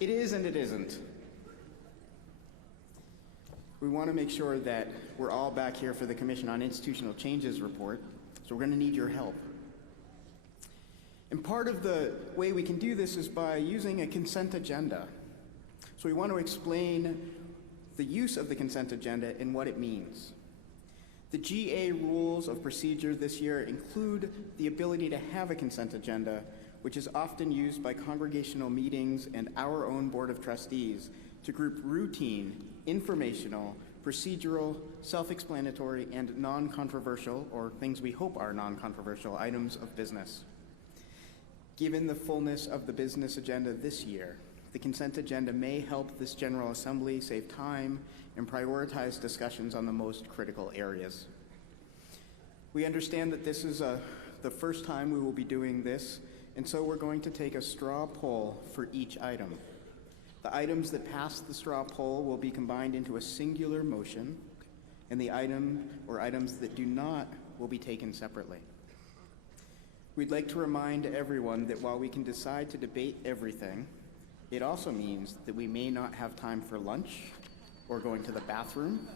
It is and it isn't. We want to make sure that we're all back here for the Commission on Institutional Changes report, so we're going to need your help. And part of the way we can do this is by using a consent agenda. So we want to explain the use of the consent agenda and what it means. The GA rules of procedure this year include the ability to have a consent agenda, which is often used by congregational meetings and our own Board of Trustees to group routine, informational, procedural, self-explanatory, and non-controversial, or things we hope are non-controversial, items of business. Given the fullness of the business agenda this year, the consent agenda may help this General Assembly save time and prioritize discussions on the most critical areas. We understand that this is the first time we will be doing this, and so we're going to take a straw poll for each item. The items that pass the straw poll will be combined into a singular motion, and the items that do not will be taken separately. We'd like to remind everyone that while we can decide to debate everything, it also means that we may not have time for lunch, or going to the bathroom,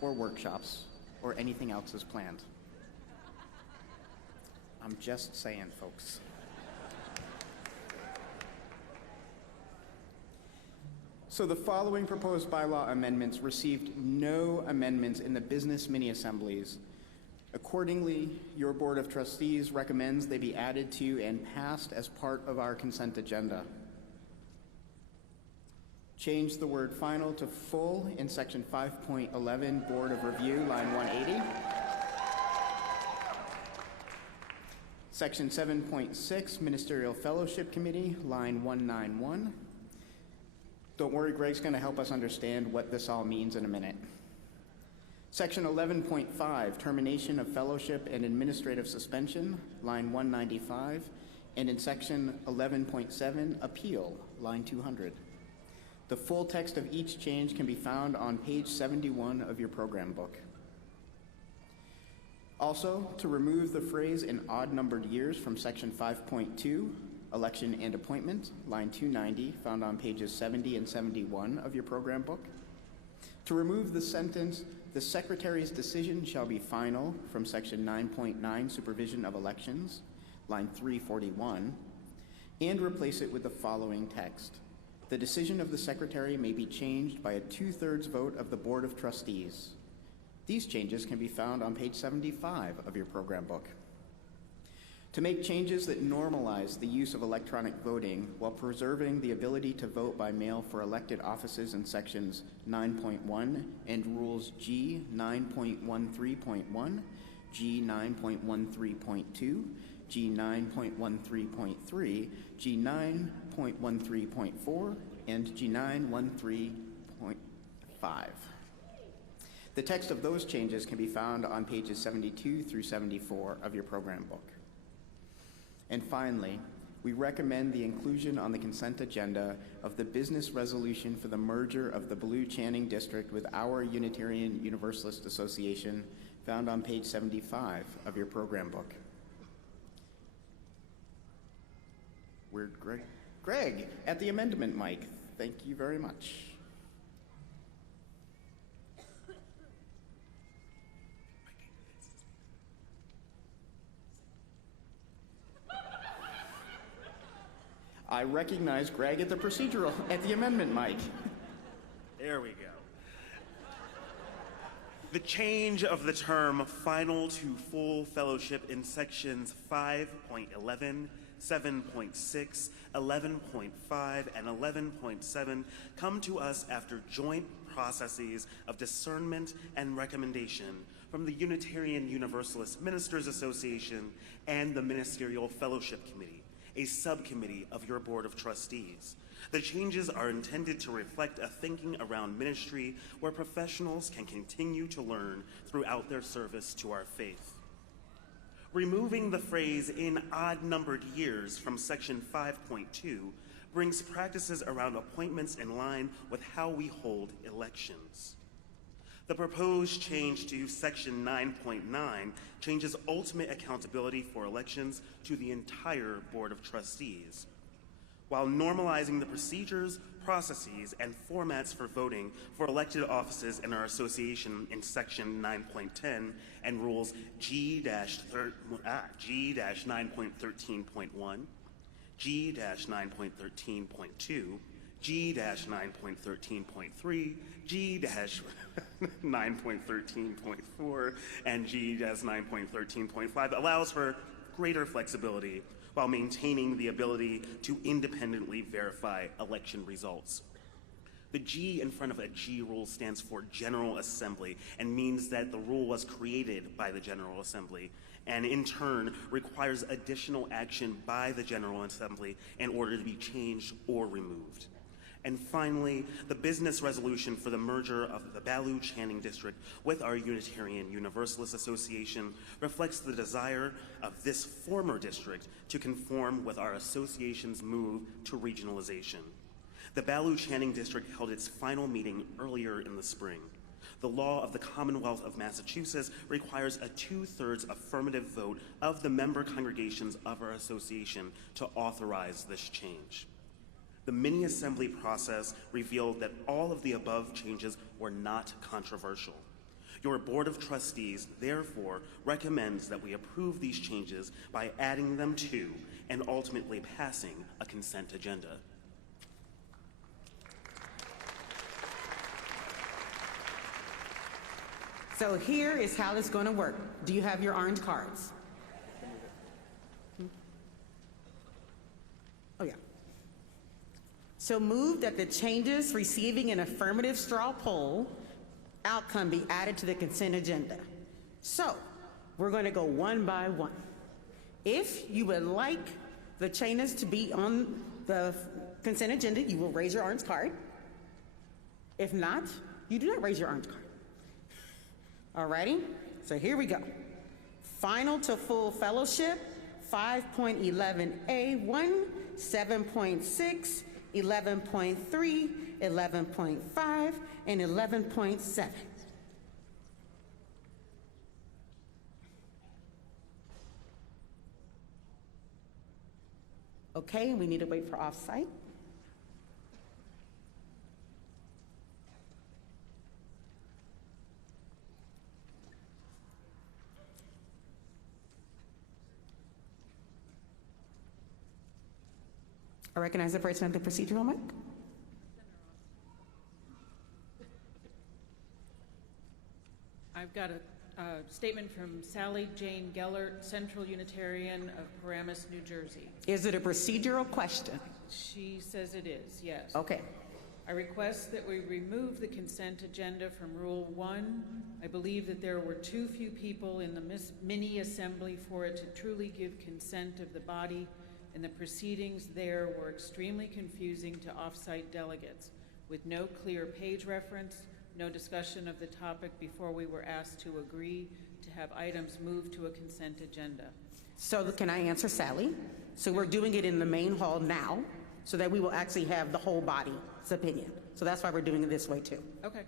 or workshops, or anything else as planned. I'm just saying, folks. So the following proposed bylaw amendments received no amendments in the business mini-assemblies. Accordingly, your Board of Trustees recommends they be added to and passed as part of our consent agenda. Change the word final to full in section 5.11, Board of Review, line 180. Section 7.6, Ministerial Fellowship Committee, line 191. Don't worry, Greg's going to help us understand what this all means in a minute. Section 11.5, Termination of Fellowship and Administrative Suspension, line 195. And in section 11.7, Appeal, line 200. The full text of each change can be found on page 71 of your program book. Also, to remove the phrase in odd-numbered years from section 5.2, Election and Appointment, line 290, found on pages 70 and 71 of your program book. To remove the sentence, "The Secretary's decision shall be final," from section 9.9, Supervision of Elections, line 341, and replace it with the following text. The decision of the Secretary may be changed by a 2/3 vote of the Board of Trustees. These changes can be found on page 75 of your program book. To make changes that normalize the use of electronic voting while preserving the ability to vote by mail for elected offices in sections 9.1 and rules G 9.13.1, G 9.13.2, G 9.13.3, G 9.13.4, and G 9.13.5. The text of those changes can be found on pages 72 through 74 of your program book. And finally, we recommend the inclusion on the consent agenda of the business resolution for the merger of the Blue Channing District with our Unitarian Universalist Association, found on page 75 of your program book. Where'd Greg? Greg, at the amendment mic. Thank you very much. I recognize Greg at the amendment mic. There we go. The change of the term final to full fellowship in sections 5.11, 7.6, 11.5, and 11.7 come to us after joint processes of discernment and recommendation from the Unitarian Universalist Ministers Association and the Ministerial Fellowship Committee, a subcommittee of your Board of Trustees. The changes are intended to reflect a thinking around ministry where professionals can continue to learn throughout their service to our faith. Removing the phrase "in odd-numbered years" from section 5.2 brings practices around appointments in line with how we hold elections. The proposed change to section 9.9 changes ultimate accountability for elections to the entire Board of Trustees. while normalizing the procedures, processes, and formats for voting for elected offices in our association in Section 9.10 and Rules G-9.13.1, G-9.13.2, G-9.13.3, G-9.13.4, and G-9.13.5 allows for greater flexibility while maintaining the ability to independently verify election results. The G in front of a G rule stands for General Assembly and means that the rule was created by the General Assembly and in turn requires additional action by the General Assembly in order to be changed or removed. And finally, the business resolution for the merger of the Ballou Channing District with our Unitarian Universalist Association reflects the desire of this former district to conform with our association's move to regionalization. The Ballou Channing District held its final meeting earlier in the spring. The law of the Commonwealth of Massachusetts requires a 2/3 affirmative vote of the member congregations of our association to authorize this change. The mini-assembly process revealed that all of the above changes were not controversial. Your Board of Trustees, therefore, recommends that we approve these changes by adding them to and ultimately passing a consent agenda. So here is how it's going to work. Do you have your orange cards? Oh, yeah. So move that the changes receiving an affirmative straw poll outcome be added to the consent agenda. So we're going to go one by one. If you would like the changes to be on the consent agenda, you will raise your orange card. If not, you do not raise your orange card. All righty, so here we go. Final to full fellowship, 5.11A1, 7.6, 11.3, 11.5, and 11.7. Okay, we need to wait for off-site. I recognize the person at the procedural mic. I've got a statement from Sally Jane Gellert, Central Unitarian of Paramus, New Jersey. Is it a procedural question? She says it is, yes. Okay. I request that we remove the consent agenda from Rule 1. I believe that there were too few people in the mini-assembly for it to truly give consent of the body, and the proceedings there were extremely confusing to off-site delegates, with no clear page reference, no discussion of the topic before we were asked to agree to have items moved to a consent agenda. So can I answer Sally? So we're doing it in the main hall now, so that we will actually have the whole body's opinion. So that's why we're doing it this way too. Okay.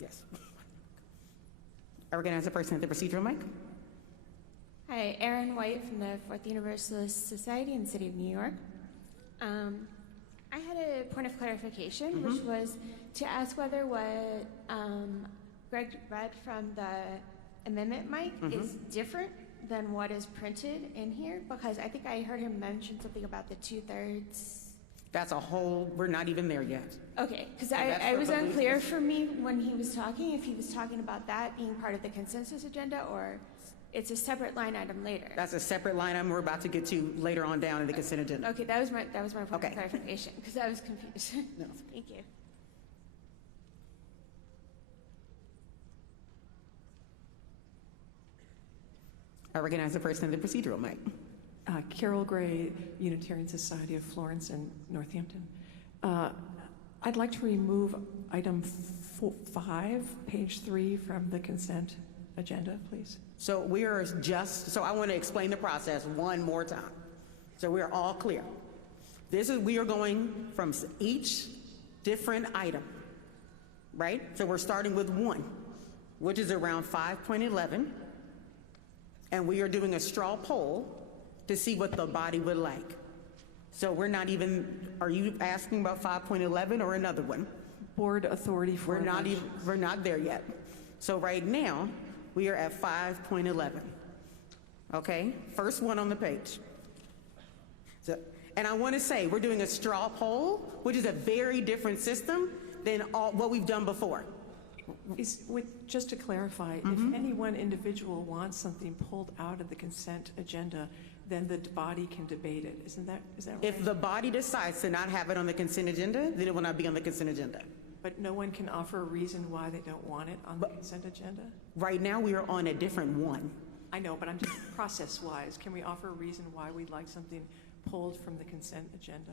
Yes. I recognize the person at the procedural mic. Hi, Erin White from the Fourth Universalist Society in the City of New York. I had a point of clarification, which was to ask whether what Greg read from the amendment mic is different than what is printed in here, because I think I heard him mention something about the 2/3. That's a whole, we're not even there yet. Okay, because that's I for was belief. unclear for me when he was talking, if he was talking about that being part of the consensus agenda, or it's a separate line item later. That's a separate line item we're about to get to later on down in the consent agenda. Okay, that was my point Okay. of clarification, because I was confused. No. Thank you. I recognize the person at the procedural mic. Carol Gray, Unitarian Society of Florence and Northampton. I'd like to remove item 5, page 3, from the consent agenda, please. So we are so I want to explain the process one more time. So we're all clear. We are going from each different item, right? So we're starting with 1, which is around 5.11, and we are doing a straw poll to see what the body would like. So we're not even, are you asking about 5.11 or another one? Board authority for We're not there yet. So right now, we are at 5.11. Okay, first one on the page. So, and I want to say, we're doing a straw poll, which is a very different system than what we've done before. Just to clarify, if any one individual wants something pulled out of the consent agenda, then the body can debate it. Is that right? If the body decides to not have it on the consent agenda, then it will not be on the consent agenda. But no one can offer a reason why they don't want it on the consent agenda? Right now, we are on a different one. I know, but I'm just process-wise, can we offer a reason why we'd like something pulled from the consent agenda?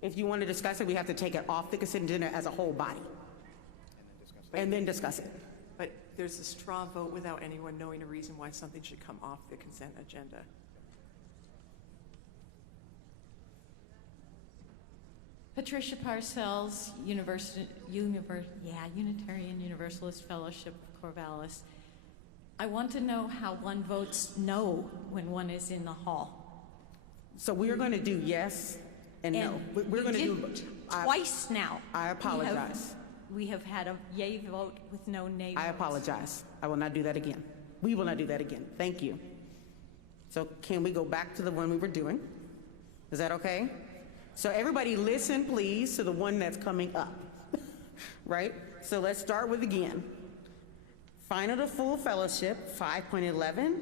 If you want to discuss it, we have to take it off the consent agenda as a whole body. And then discuss it. But there's a straw vote without anyone knowing a reason why something should come off the consent agenda. Patricia Parcells, Unitarian Universalist Fellowship of Corvallis. I want to know how one votes no when one is in the hall. So we are going to do yes and no. We're going to do twice now. I apologize. We have had a yay vote with no nay votes. I apologize. I will not do that again. We will not do that again. Thank you. So can we go back to the one we were doing? Is that okay? So everybody listen, please, to the one that's coming up, right? So let's start with again. Final to full fellowship, 5.11,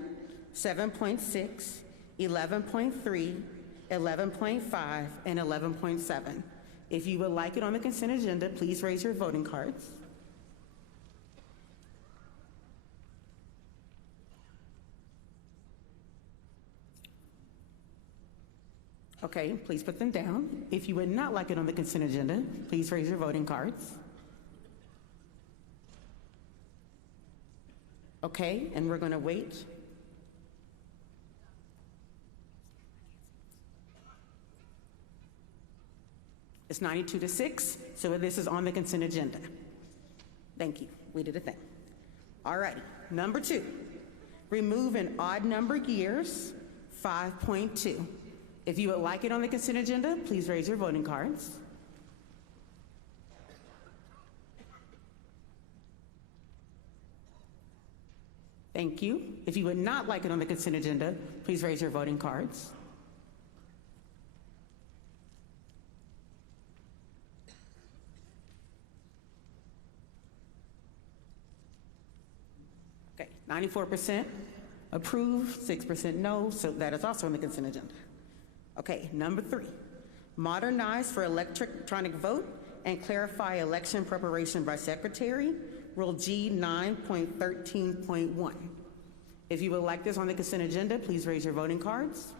7.6, 11.3, 11.5, and 11.7. If you would like it on the consent agenda, please raise your voting cards. Okay, please put them down. If you would not like it on the consent agenda, please raise your voting cards. Okay, and we're going to wait. It's 92-6, so this is on the consent agenda. Thank you. We did a thing. All right, number 2, remove an odd number years, 5.2. If you would like it on the consent agenda, please raise your voting cards. Thank you. If you would not like it on the consent agenda, please raise your voting cards. Okay, 94% approve, 6% no, so that is also on the consent agenda. Okay, number 3, modernize for electronic vote and clarify election preparation by secretary, Rule G 9.13.1. If you would like this on the consent agenda, please raise your voting cards.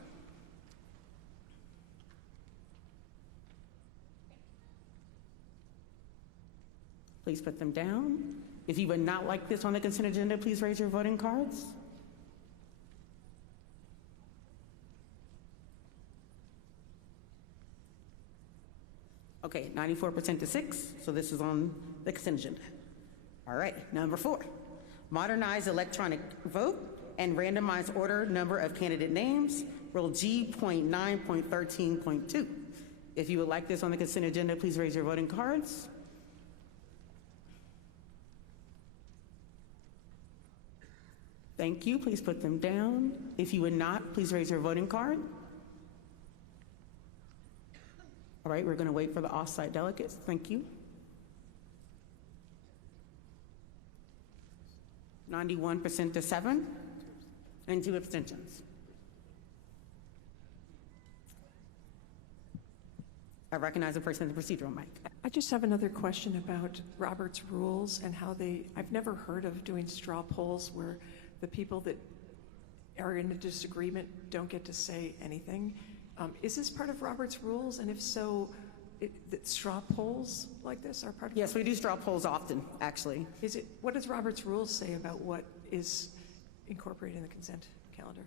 Please put them down. If you would not like this on the consent agenda, please raise your voting cards. Okay, 94% to 6, so this is on the consent agenda. All right, number 4, modernize electronic vote and randomize order number of candidate names, Rule G.9.13.2. If you would like this on the consent agenda, please raise your voting cards. Thank you, please put them down. If you would not, please raise your voting card. All right, we're going to wait for the off-site delegates. Thank you. 91% to 7, and 2 abstentions. I recognize the person at the procedural mic. I just have another question about Robert's rules and how I've never heard of doing straw polls where the people that are in a disagreement don't get to say anything. Is this part of Robert's rules? And if so, that straw polls like this are part of Yes, we do straw polls often, actually. What does Robert's rules say about what is incorporated in the consent calendar?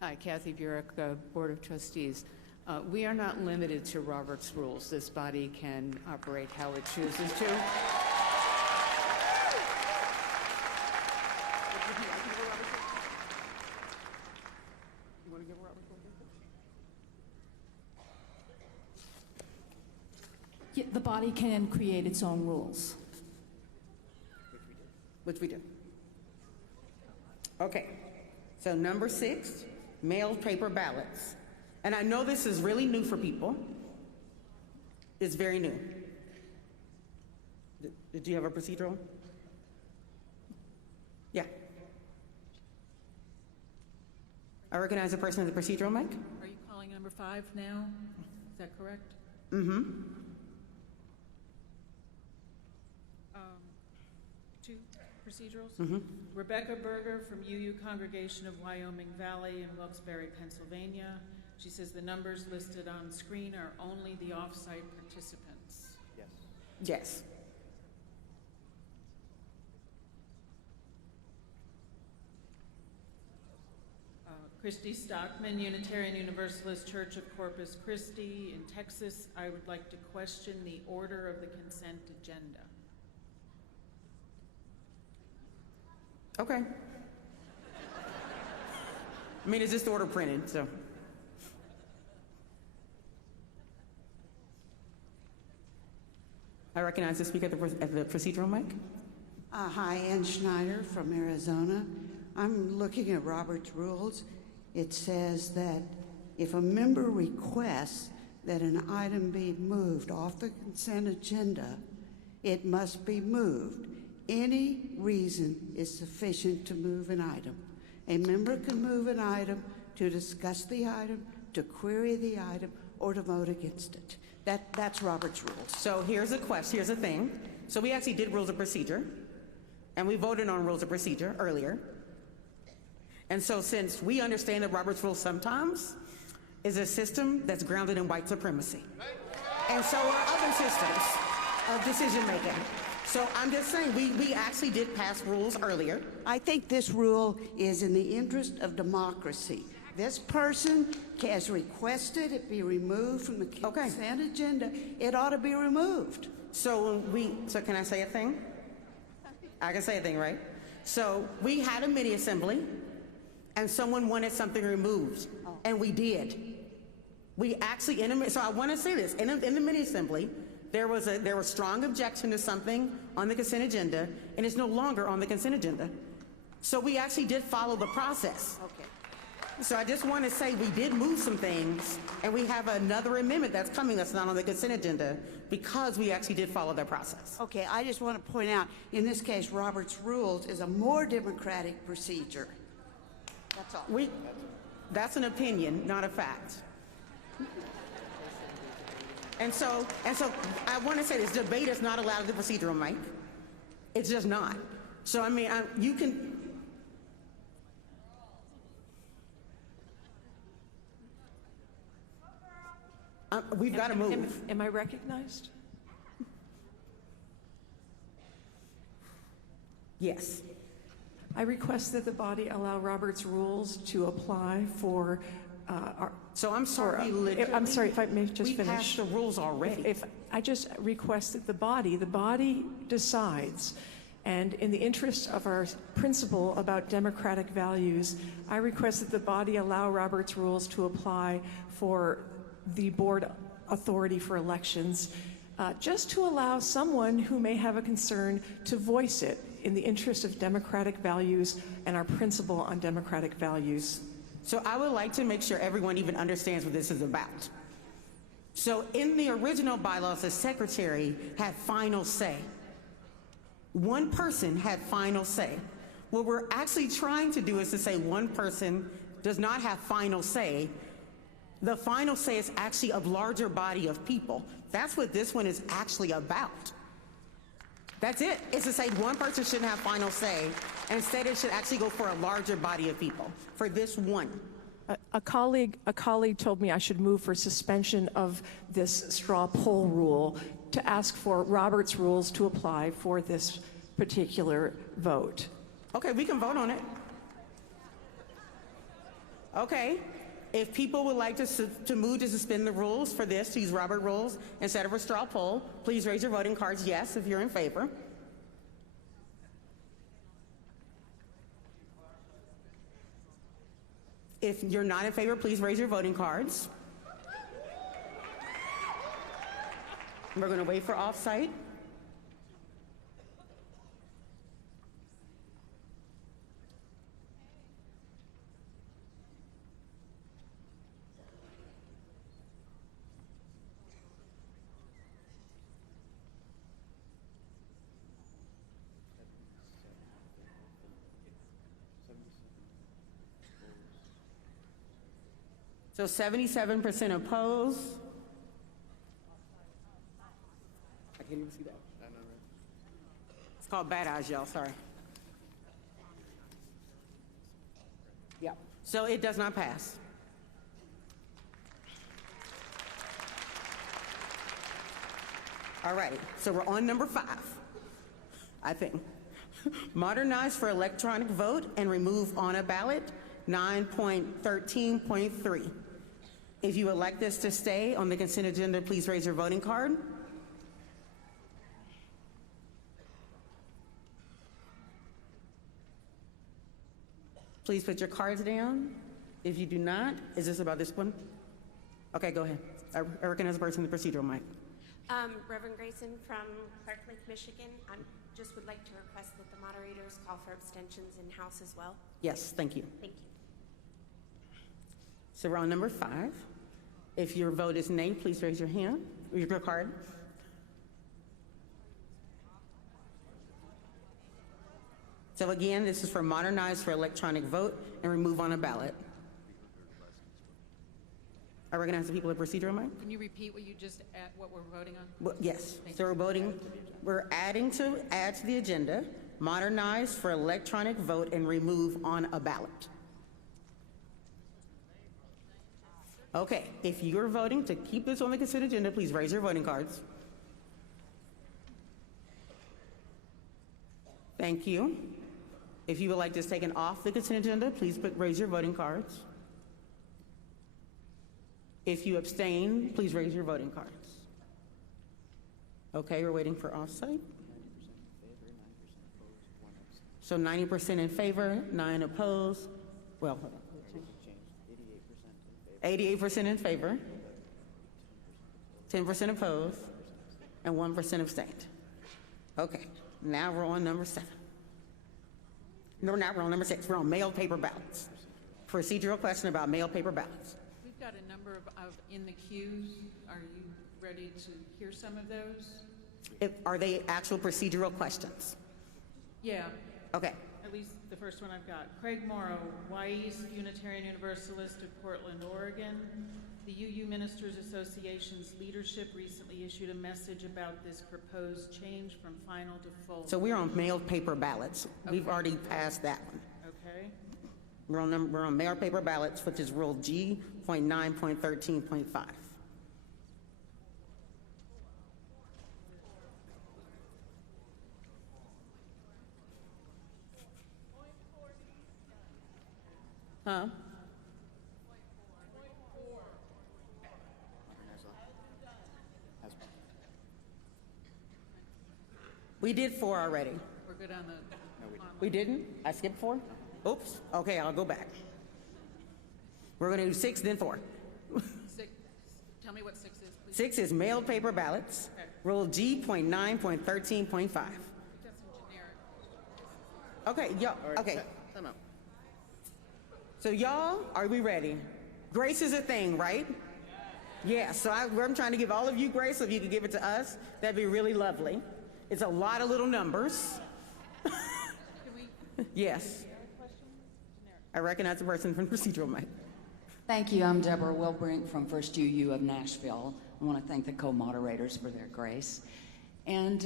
Hi, Kathy Burek, Board of Trustees. We are not limited to Robert's rules. This body can operate how it chooses to. Yeah, the body can create its own rules. Which we do. Okay, so number 6, mailed paper ballots. And I know this is really new for people. It's very new. Did you have a procedural? Yeah. I recognize the person at the procedural mic. Are you calling number 5 now? Is that correct? Mm-hmm. 2 procedurals? Mm-hmm. Rebecca Berger from UU Congregation of Wyoming Valley in Wilkes-Barre, Pennsylvania. She says the numbers listed on screen are only the off-site participants. Yes. Yes. Christy Stockman, Unitarian Universalist Church of Corpus Christi in Texas. I would like to question the order of the consent agenda. Okay. I mean, it's just order printed, so. I recognize the speaker at the procedural mic. Hi, Ann Schneider from Arizona. I'm looking at Robert's rules. It says that if a member requests that an item be moved off the consent agenda, it must be moved. Any reason is sufficient to move an item. A member can move an item to discuss the item, to query the item, or to vote against it. That's Robert's rules. So here's the thing. So we actually did rules of procedure, and we voted on rules of procedure earlier. And so since we understand that Robert's rules sometimes is a system that's grounded in white supremacy. And so are other systems of decision making. So I'm just saying, we actually did pass rules earlier. I think this rule is in the interest of democracy. This person has requested it be removed from the consent agenda. It ought to be removed. So can I say a thing? I can say a thing, right? So we had a mini assembly, and someone wanted something removed, and we did. We actually, so I want to say this, in the mini assembly, there was strong objection to something on the consent agenda, and it's no longer on the consent agenda. So we actually did follow the process. Okay. So I just want to say we did move some things, and we have another amendment that's coming that's not on the consent agenda because we actually did follow that process. Okay, I just want to point out, in this case, Robert's rules is a more democratic procedure. That's all. That's an opinion, not a fact. And so I want to say this debate is not allowed at the procedural mic. It's just not. So I mean, you can. We've got to move. Am I recognized? Yes. I request that the body allow Robert's rules to apply for So I'm sorry. I'm sorry if I may just we finish. passed the rules already. If I just request that the body decides, and in the interest of our principle about democratic values, I request that the body allow Robert's rules to apply for the board authority for elections, just to allow someone who may have a concern to voice it in the interest of democratic values and our principle on democratic values. So I would like to make sure everyone even understands what this is about. So in the original bylaws, the secretary had final say. One person had final say. What we're actually trying to do is to say one person does not have final say. The final say is actually a larger body of people. That's what this one is actually about. That's it. It's to say one person shouldn't have final say. Instead, it should actually go for a larger body of people, for this one. A colleague told me I should move for suspension of this straw poll rule to ask for Robert's rules to apply for this particular vote. Okay, we can vote on it. Okay. If people would like to move to suspend the rules for this, to use Robert rules instead of a straw poll, please raise your voting cards yes if you're in favor. If you're not in favor, please raise your voting cards. We're going to wait for off-site. So 77% oppose. I can't even see that. It's called bad eyes, y'all, sorry. Yep. So it does not pass. All righty, so we're on number 5, I think. Modernize for electronic vote and remove on a ballot 9.13.3. If you would like this to stay on the consent agenda, please raise your voting card. Please put your cards down. If you do not, is this about this one? Okay, go ahead. I recognize the person in the procedural mic. Reverend Grayson from Clark Lake, Michigan. I just would like to request that the moderators call for abstentions in-house as well. Yes, thank you. Thank you. So we're on number 5. If your vote is nay, please raise your hand, or your card. So again, this is for modernize for electronic vote and remove on a ballot. I recognize the people at procedural mic. Can you repeat what you just, what we're voting on? Well, yes, so we're adding to add to the agenda, modernize for electronic vote and remove on a ballot. Okay, if you're voting to keep this on the consent agenda, please raise your voting cards. Thank you. If you would like this taken off the consent agenda, please raise your voting cards. If you abstain, please raise your voting cards. Okay, we're waiting for off-site. So 90% in favor, 9 opposed. Well, hold on. 88% in favor, 10% opposed, and 1% abstained. Okay, now we're on number 7. No, now we're on number 6. We're on mailed paper ballots. Procedural question about mailed paper ballots. We've got a number of in the queues. Are you ready to hear some of those? Are they actual procedural questions? Yeah. Okay. At least the first one I've got. Craig Morrow, Wise Unitarian Universalist of Portland, Oregon. The UU Ministers Association's leadership recently issued a message about this proposed change from final to full. So we're on mailed paper ballots. Okay. We've already passed that one. Okay. We're on mailed paper ballots, which is Rule G.9.13.5. Huh? We did 4 already. We're good on the. We didn't? I skipped 4? Oops. Okay, I'll go back. We're going to do 6, then 4. 6. Tell me what 6 is, please. 6 is mailed paper ballots. Okay. Rule G.9.13.5. We've got some generic. Okay, y'all. Okay. Time out. So y'all, are we ready? Grace is a thing, right? Yeah, so I'm trying to give all of you grace, so if you could give it to us, that'd be really lovely. It's a lot of little numbers. Can we? Yes. I recognize the person from procedural mic. Thank you. I'm Deborah Wilbrink from First UU of Nashville. I want to thank the co-moderators for their grace. And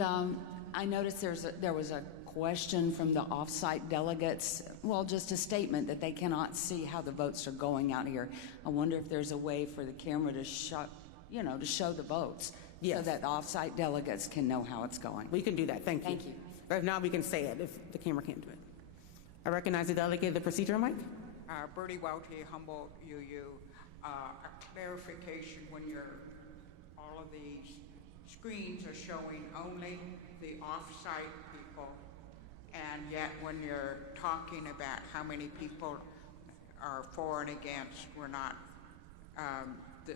I noticed there was a question from the off-site delegates, well, just a statement that they cannot see how the votes are going out here. I wonder if there's a way for the camera to show the votes, yes, so that the off-site delegates can know how it's going. We can do that. Thank you. Thank you. If not, we can say it if the camera can't do it. I recognize the delegate of the procedural mic. Bertie Wouty, Humboldt UU. a clarification when all of these screens are showing only the off-site people, and yet when you're talking about how many people are for and against, we're not, the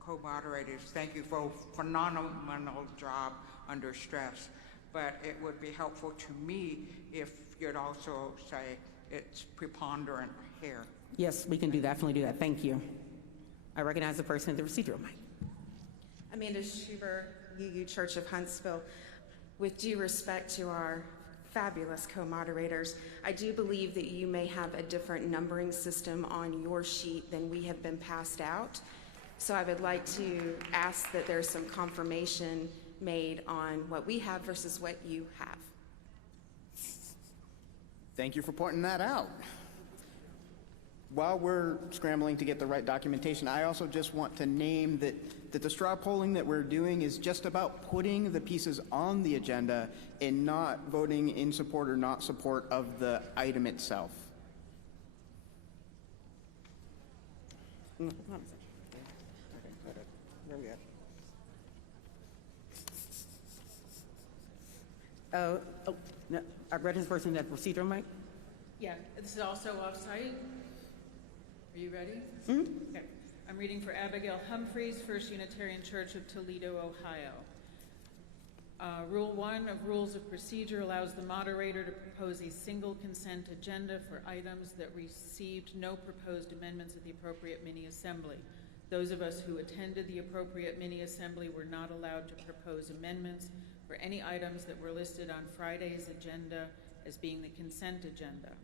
co-moderators, thank you for a phenomenal job under stress, but it would be helpful to me if you'd also say it's preponderant here. Yes, we can definitely do that. Thank you. I recognize the person at the procedural mic. Amanda Schuber, UU Church of Huntsville. With due respect to our fabulous co-moderators, I do believe that you may have a different numbering system on your sheet than we have been passed out. So I would like to ask that there's some confirmation made on what we have versus what you have. Thank you for pointing that out. While we're scrambling to get the right documentation, I also just want to name that the straw polling that we're doing is just about putting the pieces on the agenda and not voting in support or not support of the item itself. Where we at? No, I read his person at procedural mic. Yeah, this is also off-site. Are you ready? Mm-hmm. Okay. I'm reading for Abigail Humphreys, First Unitarian Church of Toledo, Ohio. Rule 1 of Rules of Procedure allows the moderator to propose a single consent agenda for items that received no proposed amendments at the appropriate mini-assembly. Those of us who attended the appropriate mini-assembly were not allowed to propose amendments for any items that were listed on Friday's agenda as being the consent agenda.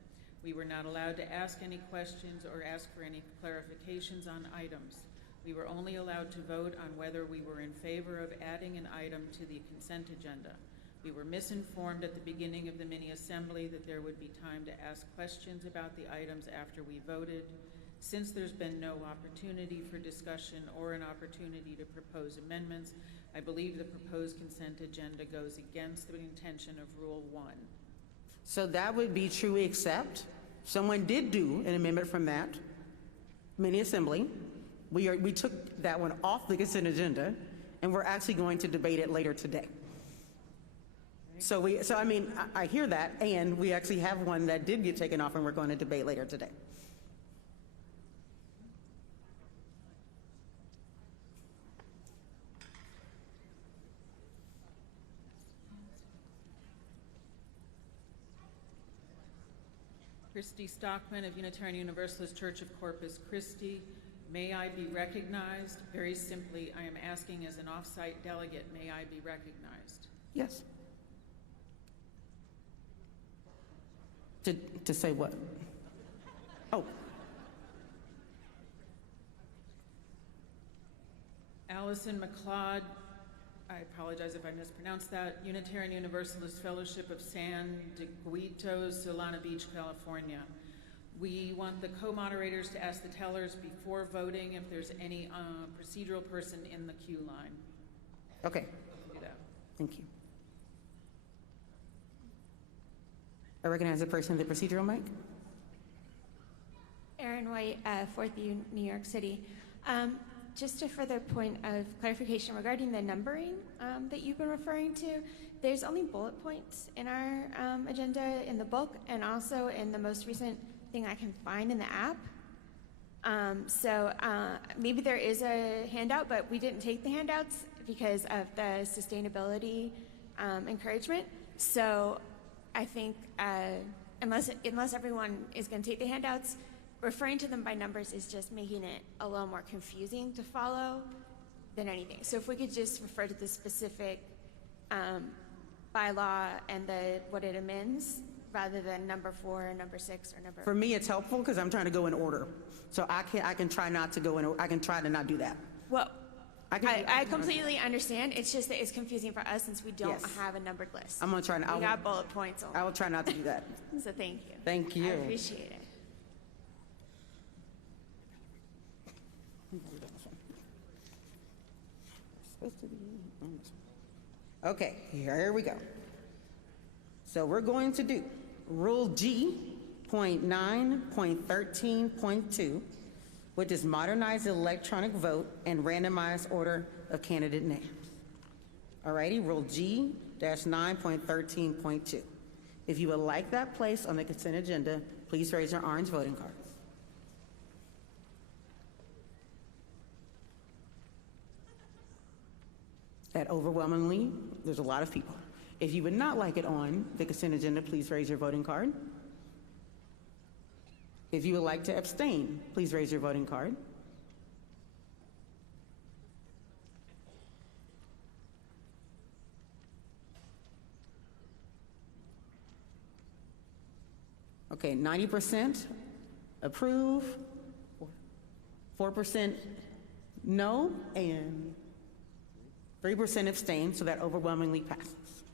We were not allowed to ask any questions or ask for any clarifications on items. We were only allowed to vote on whether we were in favor of adding an item to the consent agenda. We were misinformed at the beginning of the mini-assembly that there would be time to ask questions about the items after we voted. Since there's been no opportunity for discussion or an opportunity to propose amendments, I believe the proposed consent agenda goes against the intention of Rule 1. So that would be truly accept. Someone did do an amendment from that mini-assembly. We took that one off the consent agenda, and we're actually going to debate it later today. So I mean, I hear that, and we actually have one that did get taken off, and we're going to debate later today. Christy Stockman of Unitarian Universalist Church of Corpus Christi. May I be recognized? Very simply, I am asking as an off-site delegate, may I be recognized? Yes. To say what? Oh. Allison McLeod, I apologize if I mispronounced that, Unitarian Universalist Fellowship of San Dieguitos, Solana Beach, California. We want the co-moderators to ask the tellers before voting if there's any procedural person in the queue line. Okay. Do that. Thank you. I recognize the person at the procedural mic. Erin White, 4th U, New York City. Just a further point of clarification regarding the numbering that you've been referring to, there's only bullet points in our agenda in the book and also in the most recent thing I can find in the app. Maybe there is a handout, but we didn't take the handouts because of the sustainability encouragement. So I think unless everyone is going to take the handouts, referring to them by numbers is just making it a little more confusing to follow than anything. So if we could just refer to the specific bylaw and what it amends rather than number 4, number 6, or number... For me, it's helpful because I'm trying to go in order. So I can try not to go in order. I can try to not do that. Well, I completely understand. It's just that it's confusing for us since we don't have a numbered list. I'm going to try to... We got bullet points only. I will try not to do that. So thank you. Thank you. I appreciate it. Okay, here we go. So we're going to do Rule G.9.13.2, which is modernized electronic vote and randomized order of candidate names. Alrighty, Rule G-9.13.2. If you would like that placed on the consent agenda, please raise your orange voting cards. That overwhelmingly, there's a lot of people. If you would not like it on the consent agenda, please raise your voting card. If you would like to abstain, please raise your voting card. Okay, 90% approve, 4% no, and 3% abstain, so that overwhelmingly passes.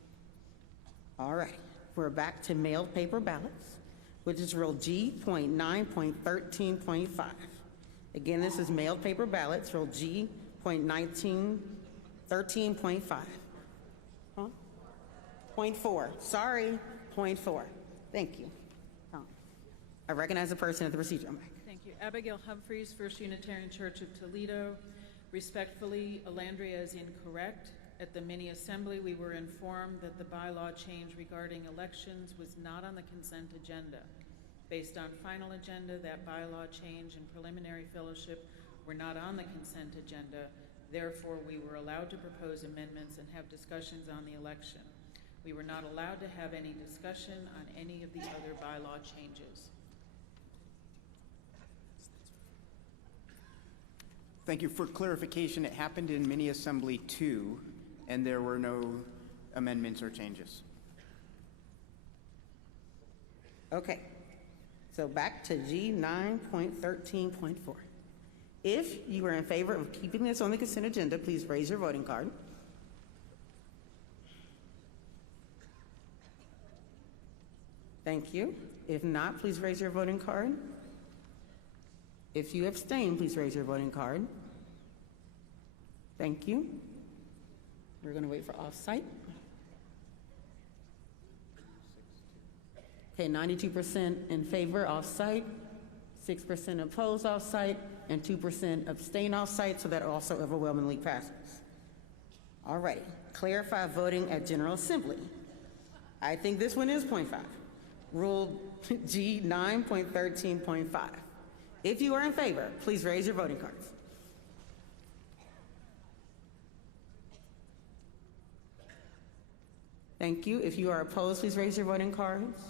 All right, we're back to mailed paper ballots, which is Rule G.9.13.5. Again, this is mailed paper ballots, Rule G.13.5. Huh? Point 4, sorry, point 4. Thank you. I recognize the person at the procedural mic. Thank you. Abigail Humphreys, First Unitarian Church of Toledo. Respectfully, Alandria is incorrect. At the mini-assembly, we were informed that the bylaw change regarding elections was not on the consent agenda. Based on final agenda, that bylaw change and preliminary fellowship were not on the consent agenda. Therefore, we were allowed to propose amendments and have discussions on the election. We were not allowed to have any discussion on any of the other bylaw changes. Thank you. For clarification, it happened in mini-assembly 2, and there were no amendments or changes. Okay, so back to G9.13.4. If you are in favor of keeping this on the consent agenda, please raise your voting card. Thank you. If not, please raise your voting card. If you abstain, please raise your voting card. Thank you. We're going to wait for off-site. Okay, 92% in favor off-site, 6% opposed off-site, and 2% abstain off-site, so that also overwhelmingly passes. All right, clarify voting at General Assembly. I think this one is point 5. Rule G9.13.5. If you are in favor, please raise your voting cards. Thank you. If you are opposed, please raise your voting cards.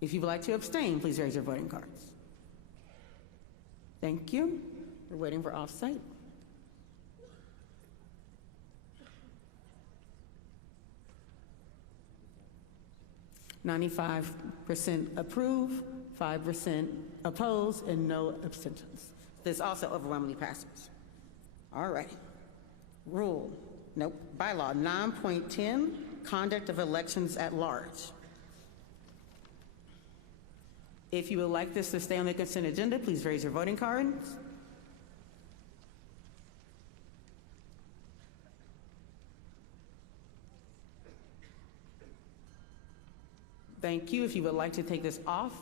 If you would like to abstain, please raise your voting cards. Thank you. We're waiting for off-site. %95 approve, 5% oppose, and no abstentions. This also overwhelmingly passes. All right. Bylaw 9.10, conduct of elections at large. If you would like this to stay on the consent agenda, please raise your voting cards. Thank you. If you would like to take this off,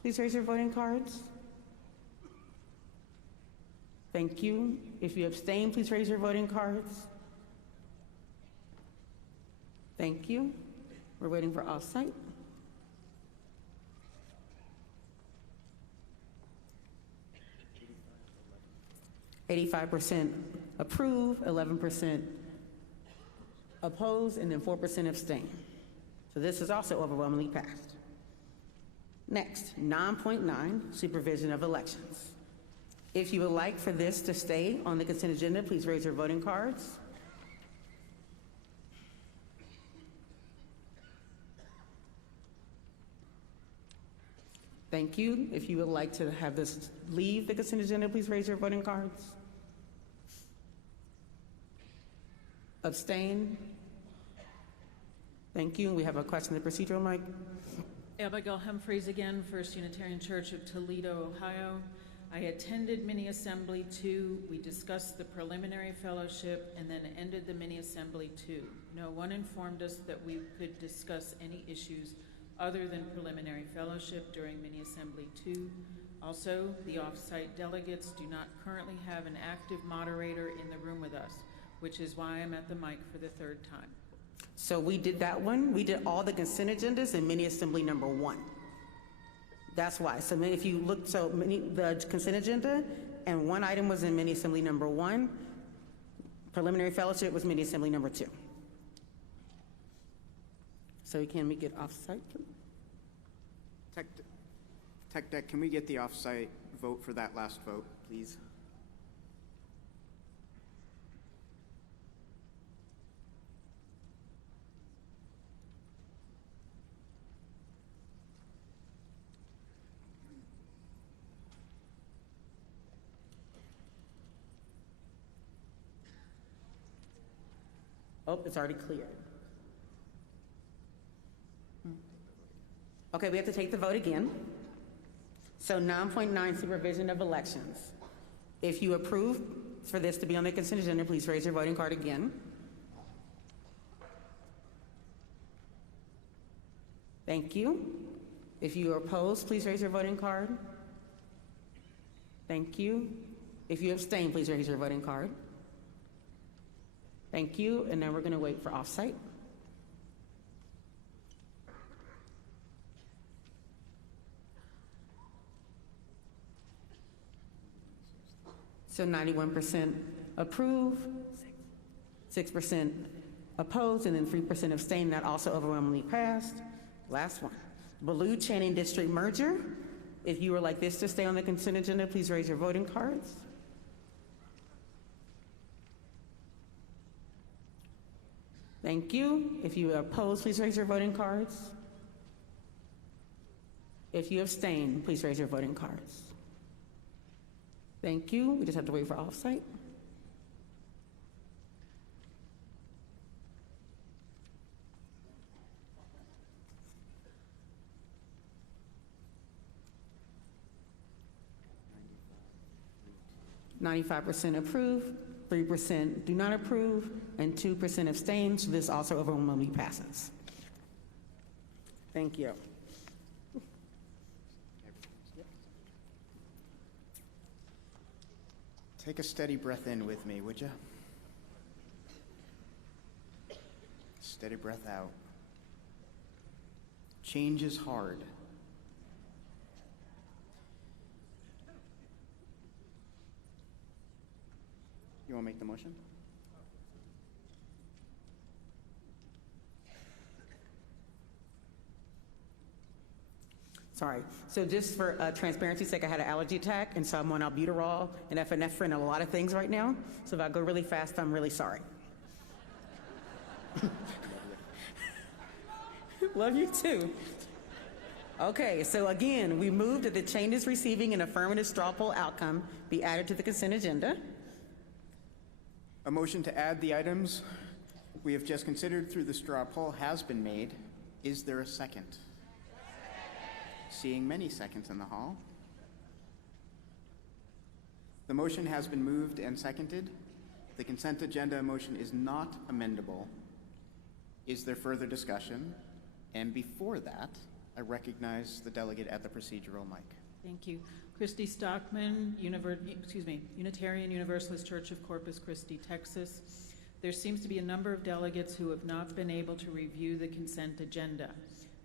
please raise your voting cards. Thank you. If you abstain, please raise your voting cards. Thank you. We're waiting for off-site. %85 approve, 11% oppose, and then 4% abstain. So this is also overwhelmingly passed. Next, 9.9, supervision of elections. If you would like for this to stay on the consent agenda, please raise your voting cards. Thank you. If you would like to have this leave the consent agenda, please raise your voting cards. Abstain. Thank you. We have a question in the procedural mic. Abigail Humphreys again, First Unitarian Church of Toledo, Ohio. I attended mini-assembly 2. We discussed the preliminary fellowship and then ended the mini-assembly 2. No one informed us that we could discuss any issues other than preliminary fellowship during mini-assembly 2. Also, the off-site delegates do not currently have an active moderator in the room with us, which is why I'm at the mic for the third time. So we did that one. We did all the consent agendas in mini assembly number 1. That's why. So if you look, the consent agenda and one item was in mini assembly number 1. Preliminary fellowship was mini assembly number 2. So can we get off-site? Tech Deck, can we get the off-site vote for that last vote, please? Oh, it's already cleared. Okay, we have to take the vote again. So 9.9, supervision of elections. If you approve for this to be on the consent agenda, please raise your voting card again. Thank you. If you are opposed, please raise your voting card. Thank you. If you abstain, please raise your voting card. Thank you. And now we're going to wait for off-site. So 91% approve, 6% opposed, and then 3% abstain. That also overwhelmingly passed. Last one. Baloo Channing District merger. If you were like this to stay on the consent agenda, please raise your voting cards. Thank you. If you are opposed, please raise your voting cards. If you abstain, please raise your voting cards. Thank you. We just have to wait for off-site. %95 approve, 3% do not approve, and 2% abstain. So this also overwhelmingly passes. Thank you. Take a steady breath in with me, would you? Steady breath out. Change is hard. You want to make the motion? Sorry. So just for transparency's sake, I had an allergy attack, and so I'm on albuterol and epinephrine and a lot of things right now. So if I go really fast, I'm really sorry. Love you too. Okay, so again, we moved that the changes receiving an affirmative straw poll outcome be added to the consent agenda. A motion to add the items we have just considered through the straw poll has been made. Is there a second? Seeing many seconds in the hall. The motion has been moved and seconded. The consent agenda motion is not amendable. Is there further discussion? And before that, I recognize the delegate at the procedural mic. Thank you. Christy Stockman, Unitarian Universalist Church of Corpus Christi, Texas. There seems to be a number of delegates who have not been able to review the consent agenda.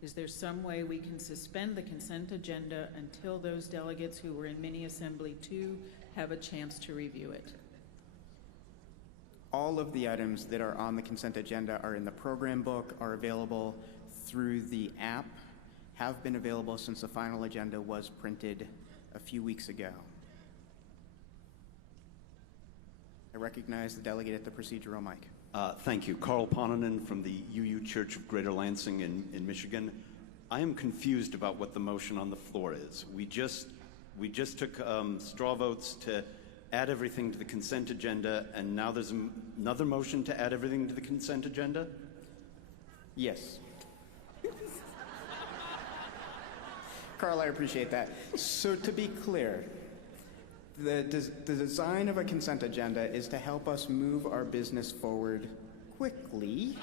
Is there some way we can suspend the consent agenda until those delegates who were in mini assembly 2 have a chance to review it? All of the items that are on the consent agenda are in the program book, are available through the app, have been available since the final agenda was printed a few weeks ago. I recognize the delegate at the procedural mic. Thank you. Carl Ponanen from the UU Church of Greater Lansing in Michigan. I am confused about what the motion on the floor is. We just took straw votes to add everything to the consent agenda, and now there's another motion to add everything to the consent agenda? Yes. Carl, I appreciate that. So to be clear, the design of a consent agenda is to help us move our business forward quickly.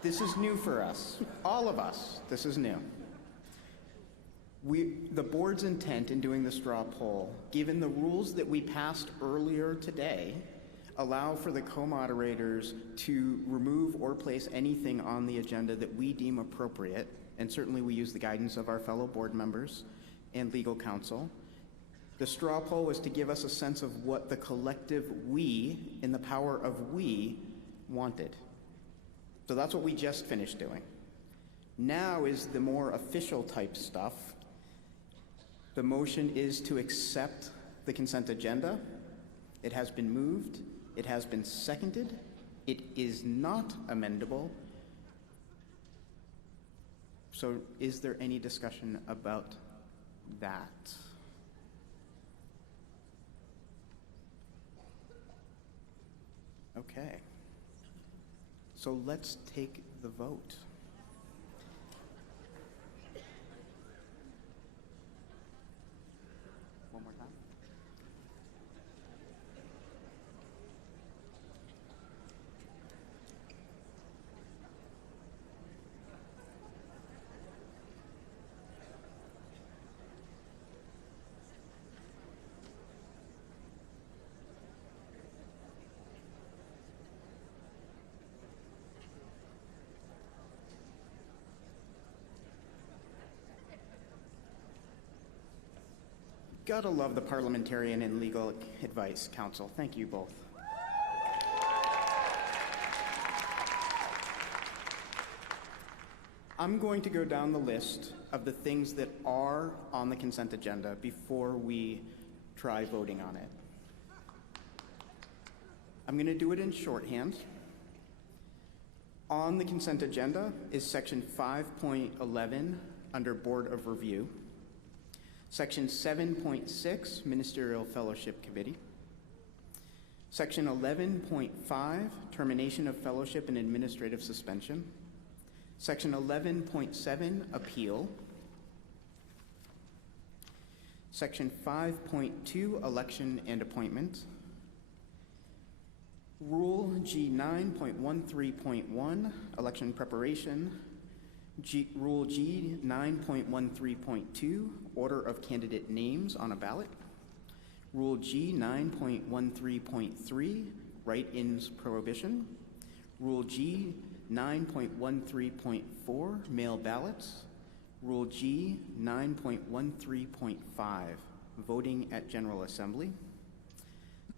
This is new for us, all of us. This is new. The board's intent in doing the straw poll, given the rules that we passed earlier today, allow for the co-moderators to remove or place anything on the agenda that we deem appropriate, and certainly we use the guidance of our fellow board members and legal counsel. The straw poll was to give us a sense of what the collective we, in the power of we, wanted. So that's what we just finished doing. Now is the more official type stuff. The motion is to accept the consent agenda. It has been moved. It has been seconded. It is not amendable. So is there any discussion about that? Okay. So let's take the vote. One more time. Gotta love the parliamentarian and legal advice council. Thank you both. I'm going to go down the list of the things that are on the consent agenda before we try voting on it. I'm going to do it in shorthand. On the consent agenda is section 5.11 under Board of Review. Section 7.6, Ministerial Fellowship Committee. Section 11.5, Termination of Fellowship and Administrative Suspension. Section 11.7, Appeal. Section 5.2, Election and Appointment. Rule G9.13.1, Election Preparation. Rule G 9.13.2, Order of Candidate Names on a Ballot. Rule G 9.13.3, Write-ins Prohibition. Rule G 9.13.4, Mail Ballots. Rule G 9.13.5, Voting at General Assembly.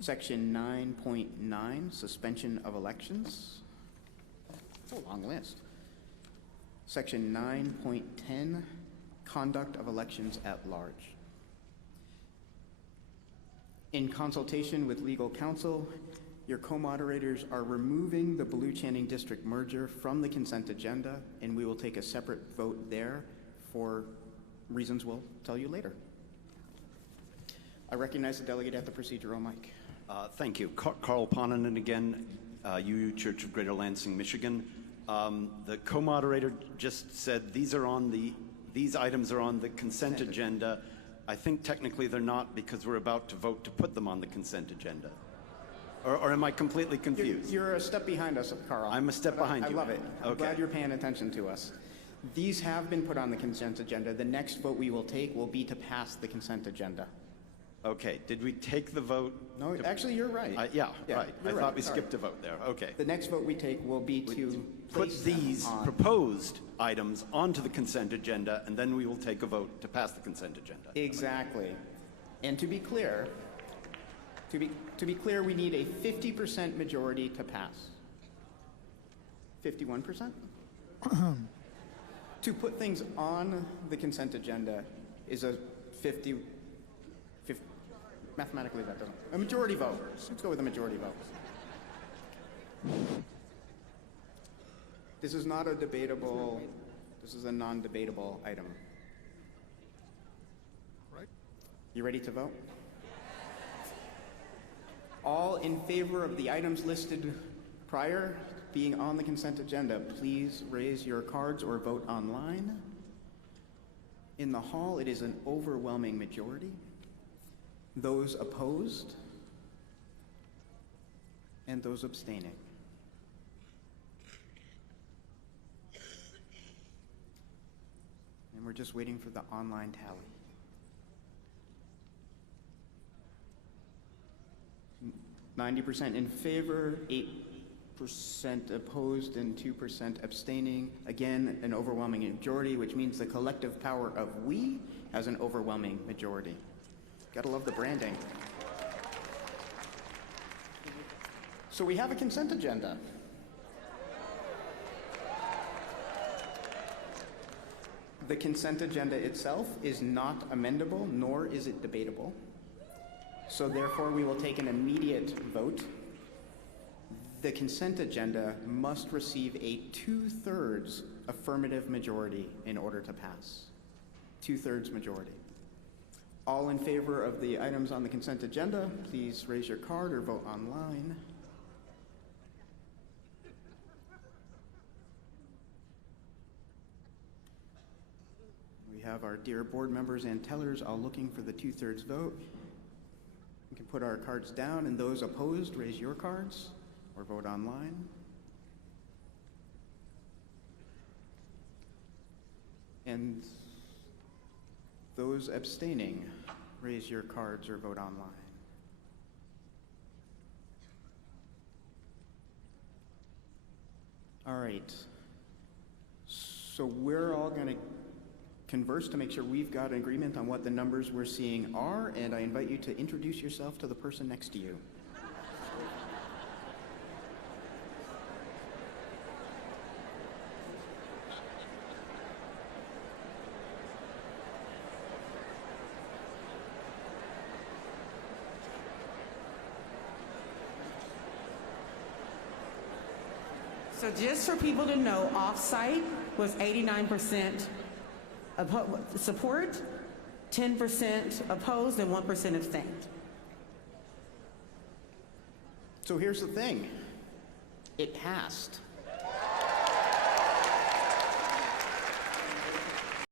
Section 9.9, Suspension of Elections. It's a long list. Section 9.10, Conduct of Elections at Large. In consultation with legal counsel, your co-moderators are removing the Blue Channing District merger from the consent agenda, and we will take a separate vote there for reasons we'll tell you later. I recognize the delegate at the procedural mic. Thank you. Carl Ponanen again, UU Church of Greater Lansing, Michigan. The co-moderator just said these items are on the consent agenda. I think technically they're not because we're about to vote to put them on the consent agenda. Or am I completely confused? You're a step behind us, Carl. I'm a step behind you. I love it. I'm Okay. glad you're paying attention to us. These have been put on the consent agenda. The next vote we will take will be to pass the consent agenda. Okay. Did we take the vote? No, actually, you're right. Right. you're I thought right. we Sorry. skipped a vote there. Okay. The next vote we take will be to Put place them these on. proposed items onto the consent agenda, and then we will take a vote to pass the consent agenda. Exactly. And to be clear, we need a 50% majority to pass. 51%? To put things on the consent agenda is a 50 mathematically that doesn't. A majority vote. Let's go with a majority vote. This is not a debatable, this is a non-debatable item. Right. You ready to vote? All in favor of the items listed prior being on the consent agenda, please raise your cards or vote online. In the hall, it is an overwhelming majority. Those opposed and those abstaining. And we're we're just waiting for the online tally. 90% in favor, 8% opposed, and 2% abstaining. Again, an overwhelming majority, which means the collective power of we has an overwhelming majority. Gotta love the branding. So we have a consent agenda. The consent agenda itself is not amendable, nor is it debatable. So therefore, we will take an immediate vote. The consent agenda must receive a 2/3 affirmative majority in order to pass. 2/3 majority. All in favor of the items on the consent agenda, please raise your card or vote online. We have our dear board members and tellers all looking for the 2/3 vote. We can put our cards down, and those opposed, raise your cards or vote online. And those abstaining, raise your cards or vote online. All right. So we're all going to converse to make sure we've got an agreement on what the numbers we're seeing are, and I invite you to introduce yourself to the person next to you. So just for people to know, off-site was 89% support, 10% opposed, and 1% abstained. So here's the thing. It passed.